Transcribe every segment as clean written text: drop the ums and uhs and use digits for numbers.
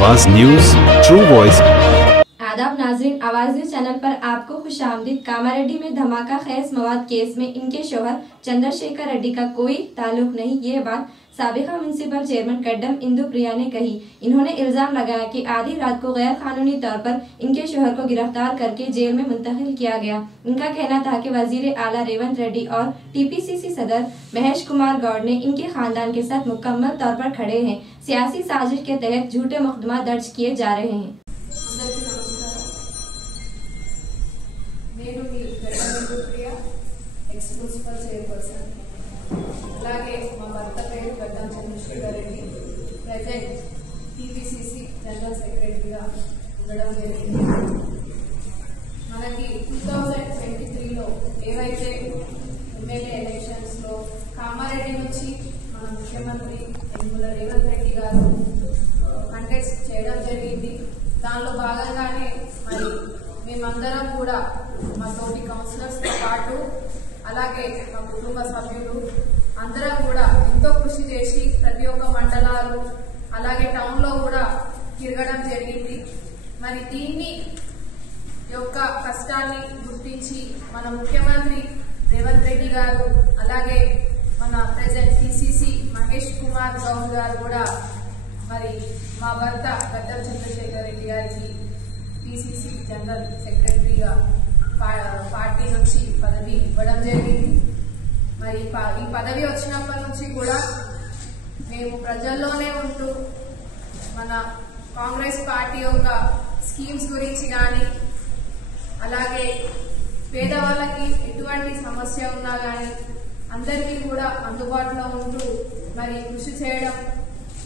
आवाज news true voice. आदाब नाज़रीन, आवाज न्यूज चैनल पर आपको खुशामदीद। कामारेड्डी में धमाका खेज मवाद केस में इनके शोहर चंद्रशेखर रेड्डी का कोई ताल्लुक नहीं, ये बात साबिका म्युनिसिपल चेयरमैन गड्डम इंदु प्रिया ने कही। इन्होंने इल्जाम लगाया कि आधी रात को गैर कानूनी तौर पर इनके शोहर को गिरफ्तार करके जेल में मुंतकिल किया गया। इनका कहना था कि वजीर आला रेवंत रेड्डी और टीपीसीसी सदर महेश कुमार गौड़ ने इनके खानदान के साथ मुकम्मल तौर पर खड़े हैं। सियासी साजिश के तहत झूठे मुकदमा दर्ज किए जा रहे हैं। నేను మీ Gaddam Priya ex principal chairperson, అలాగే మా భర్త పేరు Gaddam Chandrashekar Reddy, present TPCC general సెక్రటరీగా ఉండడం జరిగింది. మనకి 2023లో ఏవైతే ఎమ్మెల్యే ఎలక్షన్స్లో కామారెడ్డి నుంచి మన ముఖ్యమంత్రి యనమల రేవంత్ రెడ్డి గారు కంటెస్ట్ చేయడం జరిగింది. దానిలో భాగంగానే మరి మేమందరం కూడా మా తోటి కౌన్సిలర్స్ తో పాటు అలాగే మా కుటుంబ సభ్యులు అందరం కూడా ఎంతో కృషి చేసి ప్రతి ఒక్క మండలాలు అలాగే టౌన్ లో కూడా తిరగడం జరిగింది. మరి దీన్ని యొక్క కష్టాన్ని గుర్తించి మన ముఖ్యమంత్రి రేవంత్ రెడ్డి గారు అలాగే మన ప్రెసిడెంట్ పిసిసి మహేష్ కుమార్ గౌడ్ గారు కూడా మరి మా భర్త గడ్డం చంద్రశేఖర్ రెడ్డి గారికి పిసిసి జనరల్ సెక్రటరీగా పార్టీ నుంచి పదవి ఇవ్వడం జరిగింది. మరి ఈ పదవి వచ్చినప్పటి నుంచి కూడా మేము ప్రజల్లోనే ఉంటూ మన కాంగ్రెస్ పార్టీ యొక్క స్కీమ్స్ గురించి కానీ అలాగే పేదవాళ్ళకి ఎటువంటి సమస్య ఉన్నా కానీ అందరికీ కూడా అందుబాటులో ఉంటూ మరి కృషి చేయడం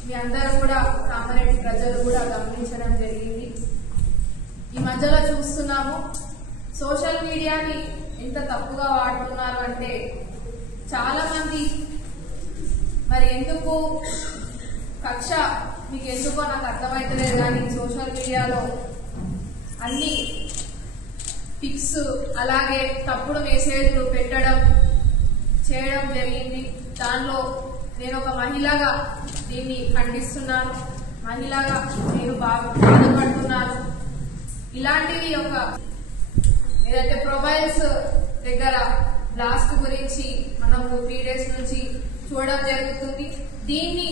మీ అందరూ కూడా కామారెడ్డి ప్రజలు కూడా గమనించడం జరిగింది. ఈ మధ్యలో చూస్తున్నాము సోషల్ మీడియాని ఎంత తప్పుగా వాడుతున్నారు అంటే చాలా మంది మరి ఎందుకు కక్ష మీకు ఎందుకో నాకు అర్థమైతలేదు కానీ సోషల్ మీడియాలో అన్ని పిక్స్ అలాగే తప్పుడు మెసేజ్లు పెట్టడం చేయడం జరిగింది. దానిలో నేను ఒక మహిళగా దీన్ని ఖండిస్తున్నాను. మహిళగా నేను బాధపడుతున్నాను. ఇలాంటివి ఒక ఏదైతే ప్రొఫైల్స్ దగ్గర బ్లాస్ట్ గురించి మనము 3 days నుంచి చూడడం జరుగుతుంది. దీన్ని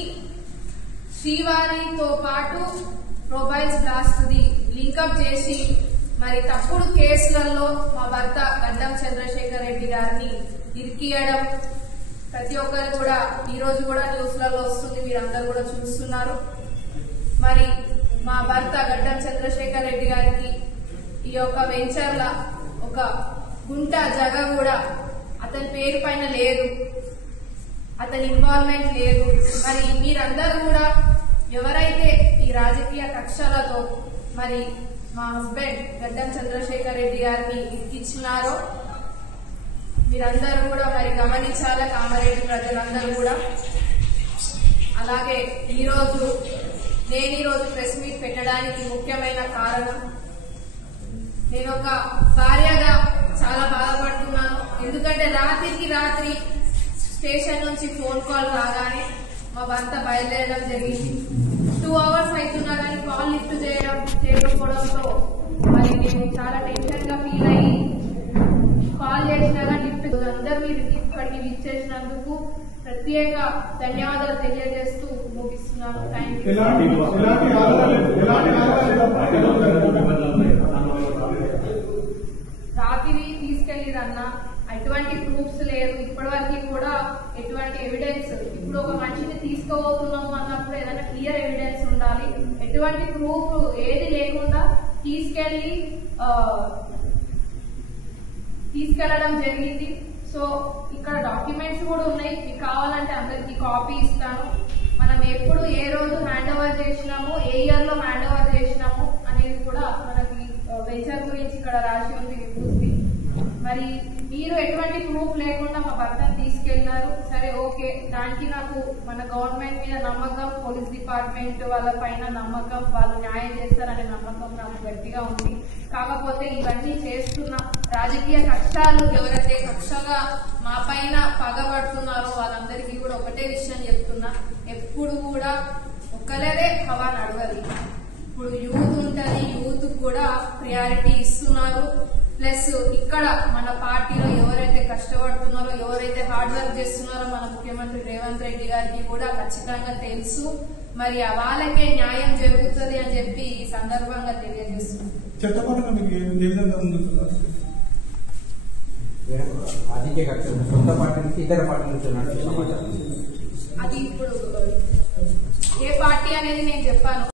శ్రీవారితో పాటు ప్రొఫైల్స్ బ్లాస్ట్ ది లింకప్ చేసి మరి తప్పుడు కేసులలో మా భర్త గడ్డం చంద్రశేఖర్ రెడ్డి గారిని ఇరికియడం ప్రతి ఒక్కరు కూడా ఈ రోజు కూడా న్యూస్లలో వస్తుంది, మీరందరూ కూడా చూస్తున్నారు. మరి మా భర్త గడ్డం చంద్రశేఖర్ రెడ్డి గారికి ఈ యొక్క వెంచర్ల ఒక గుంట జగ కూడా అతని పేరు పైన లేదు, అతని ఇన్వాల్వ్మెంట్ లేదు. మరి మీరందరూ కూడా ఎవరైతే ఈ రాజకీయ కక్షలతో మరి మా హస్బెండ్ గడ్డం చంద్రశేఖర్ రెడ్డి గారిని ఇరికిచ్చినారో మీరందరూ కూడా మరి గమనించాలి, కామారెడ్డి ప్రజలందరూ కూడా. అలాగే నేను ఈరోజు ప్రెస్ మీట్ పెట్టడానికి ముఖ్యమైన కారణం నేను ఒక భార్యగా చాలా బాధపడుతున్నాను. ఎందుకంటే రాత్రికి రాత్రి స్టేషన్ నుంచి ఫోన్ కాల్ రాగానే మా భర్త బయలుదేరడం జరిగింది. 2 hours అవుతున్నా కానీ కాల్ లిఫ్ట్ చేయకపోవడంతో మరి నేను చాలా టెన్షన్ గా ఫీల్ అయ్యి కాల్ చేసినా లిఫ్ట్ అందరూ మీరు ఇక్కడికి విచ్చేసినందుకు ప్రత్యేక ధన్యవాదాలు తెలియజేస్తూ ముగిస్తున్నాను. Thank you. రాత్రి తీసుకెళ్లిరన్నా ఎటువంటి ప్రూఫ్స్ లేదు, ఇప్పటివరకు కూడా ఎటువంటి ఎవిడెన్స్. ఇప్పుడు ఒక మనిషిని తీసుకుపోతున్నాము అన్నప్పుడు ఏదైనా క్లియర్ ఎవిడెన్స్ ఉండాలి. ఎటువంటి ప్రూఫ్ ఏది లేకుండా తీసుకెళ్లడం జరిగింది. సో ఇక్కడ డాక్యుమెంట్స్ కూడా ఉన్నాయి, మీకు కావాలంటే అందరికి కాపీ ఇస్తాను. మనం ఎప్పుడు ఏ రోజు హ్యాండ్ ఓవర్ చేసినాము, ఏ ఇయర్ లో హ్యాండ్ ఓవర్ చేసినాము అనేది కూడా మనకి వెంచర్ గురించి ఇక్కడ రాసి ఉంది చూసి. మరి మీరు ఎటువంటి ప్రూఫ్ లేకుండా మా భర్తను తీసుకెళ్లినారు. సరే ఓకే, దానికి నాకు మన గవర్నమెంట్ మీద నమ్మకం, పోలీస్ డిపార్ట్మెంట్ వాళ్ళ పైన నమ్మకం, వాళ్ళు న్యాయం చేస్తారనే నమ్మకం నాకు గట్టిగా ఉంది. కాకపోతే ఇవన్నీ చేస్తున్న రాజకీయ కక్షాలు ఎవరైతే కక్షగా మా పైన పగబడుతున్నారో వాళ్ళందరికీ కూడా ఒకటే విషయం చెప్తున్నా, ఎప్పుడు కూడా ఒక్కలేదే హవా నడవది. ఇప్పుడు యూత్ ఉంటుంది, యూత్ కూడా ప్రియారిటీ ఇస్తున్నారు. ప్లస్ ఇక్కడ మన పార్టీలో ఎవరైతే కష్టపడుతున్నారో, ఎవరైతే హార్డ్ వర్క్ చేస్తున్నారో మన ముఖ్యమంత్రి రేవంత్ రెడ్డి గారికి కూడా ఖచ్చితంగా తెలుసు. మరి వాళ్ళకే న్యాయం జరుగుతుంది అని చెప్పి ఈ సందర్భంగా తెలియజేస్తున్నారు. రాజకీయ కక్షలు సొంత పార్టీ నుంచి ఇతర పార్టీ నుంచి అది ఇప్పుడు ఏ పార్టీ అనేది నేను చెప్పాను.